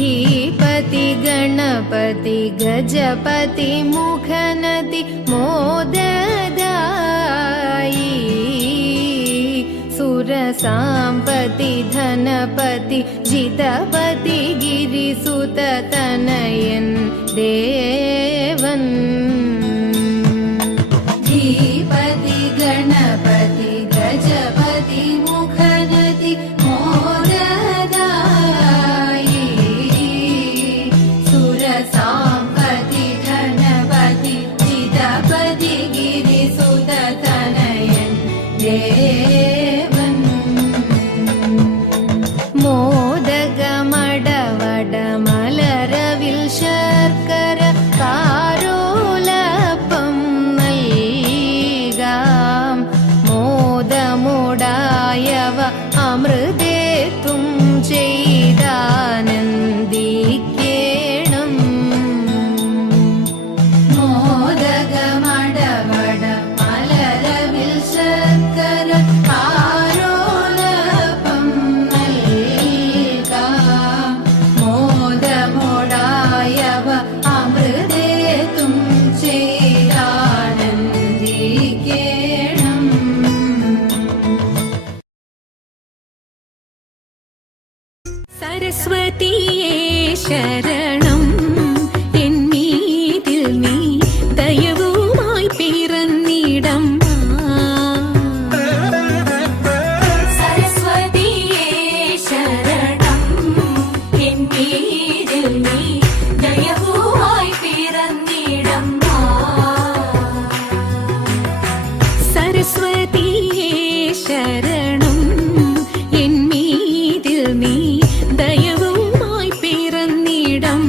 धीपति गणपति गजपति मुखनति मोददायी सुरसाम्पति धनपति जितपति गिरिसुत तनयन् देवन् धीपति गणपति गजपति मुखनति मोददायी सुरसाम्पति धनपति जितपति गिरिसुत तनयन् देवन् मोदगमडवड मलरविल शर्कर कारोलപ്പം നൽകാം മോദമുടായവ അമൃതേത്തും ചെയ്താനന്ദിക്കേണം മോദഗമടവട മലരവിൽ ശർക്കര കാരോലപ്പം നൽകാം മോദമുടായവ അമൃതേത്തും ചെയ്താനന്ദിക്കേണം സരസ്വതിയേ ശരണം എന്നീതിൽ നീ ദയവുമായി പിറന്നിടമ്മ സരസ്വതിയേ ശരണം എന്നീതിൽ നീ ദയവുമായി പിറന്നിടമ്മ സരസ്വതിയേ ശരണം എന്നീതിൽ നീ ദയവുമായി പിറന്നിടം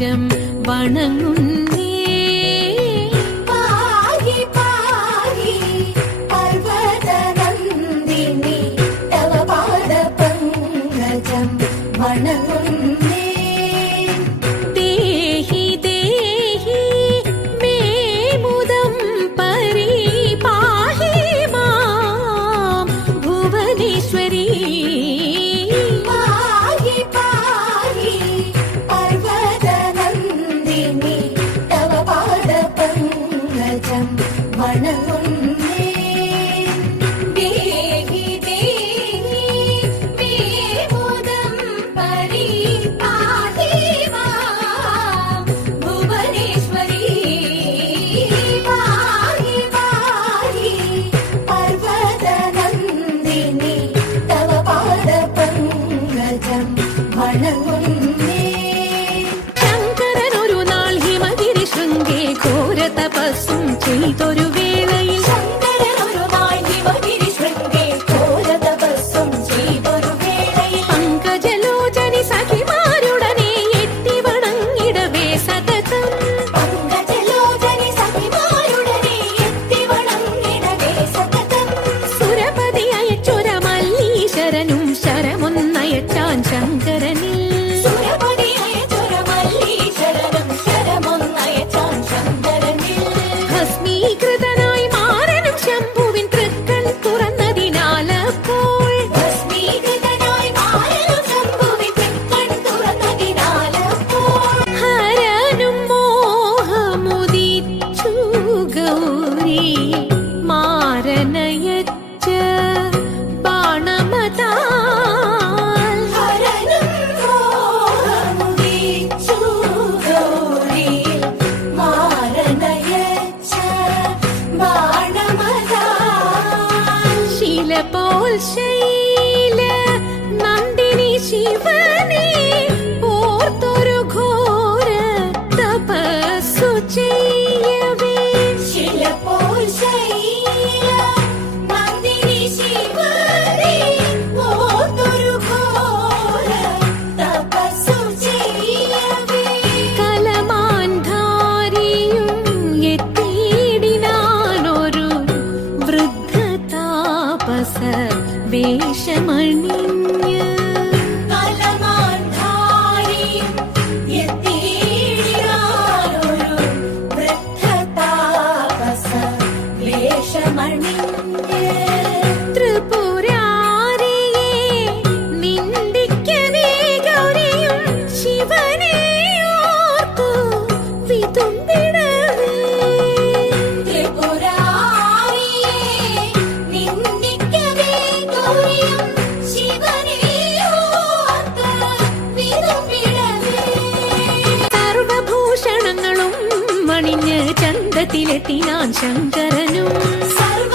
പങ്കജം വണങ്ങുന്നേ. പാഹി പാഹി പർവതനന്ദിനി തവ പാദ പങ്കജം വണങ്ങുന്നേ. ദേഹി ദേഹി മേ മുദം പരിപാഹി മാം ഭുവനേശ്വരി. പാഹി പാഹി പർവതനന്ദിനി തവ പാദ പങ്കജം വണങ്ങുന്നേ. ദേഹി ദേഹി മേ മുദം പരിപാഹി മാം ഭുവനേശ്വരി. പാഹി പാഹി പർവതനന്ദിനി തവ പാദ പങ്കജം വണങ്ങുന്നേ. ശങ്കരനൊരു നാൾ ഹിമഗിരി ശൃംഗേ ഘോര തപസ്സും ചെയ്തൊരു വേളയിൽ ശങ്കരനൊരു നാൾ ഹിമഗിരി ശൃംഗേ ഘോര തപസ്സും ചെയ്തൊരു വേളയിൽ പങ്കജലോചനി സഖിമാരുടനെ എത്തി വണങ്ങിടവേ സതതം. പങ്കജലോചനി സഖിമാരുടനെ എത്തി വണങ്ങിടവേ സതതം. സുരപതി അയച്ചൊര മല്ലീശ്വരനും ശരമൊന്നയച്ചാൻ ശങ്കരനിൽ. സുരപതി അയച്ചൊര മല്ലീശ്വരനും ശരമൊന്നയച്ചാൻ ശങ്കരനിൽ. ഭസ്മീകൃതനായി മാറനും ശംഭുവിൻ തൃക്കൺ തുറന്നതിനാലപ്പോൾ ഭസ്മീകൃതനായി മാറനും ശംഭുവിൻ തൃക്കൺ തുറന്നതിനാലപ്പോൾ ഹരനും മോഹമുദിച്ചു ഗൗരി മാരനയച്ച ബാണമതാൽ. ഹരനും മോഹമുദിച്ചു ഗൗരി മാരനയച്ച ബാണമതാൽ. ശീലപോൽ ശൈല നന്ദിനി ശിവനെ ഓർത്തൊരു ഘോര തപസ്സു ചെയ്യവേ. ശിലപോൽ ശൈല നന്ദിനി ശിവനെ ഓർത്തൊരു ഘോര തപസ്സു ചെയ്യവേ. കലമാൻധാരിയും എത്തിയിടിനാനൊരു വൃദ്ധതാപസ വേഷമണിഞ്ഞ്. കലമാൻധാരിയും എത്തിയിടിനാനൊരു വൃദ്ധതാപസ വേഷമണിഞ്ഞ്. ത്രിപുരാരിയെ നിന്ദിക്കവേ ഗൗരിയും ശിവനെ ഓർത്തു വിതുമ്പിടവേ. ത്രിപുരാരിയെ നിന്ദിക്കവേ ഗൗരിയും ശിവനെ ഓർത്ത് വിതുമ്പിടവേ. സർവഭൂഷണങ്ങളും മണിഞ്ഞ് ചന്തത്തിലെത്തിനാൻ ശങ്കരനും. സർവ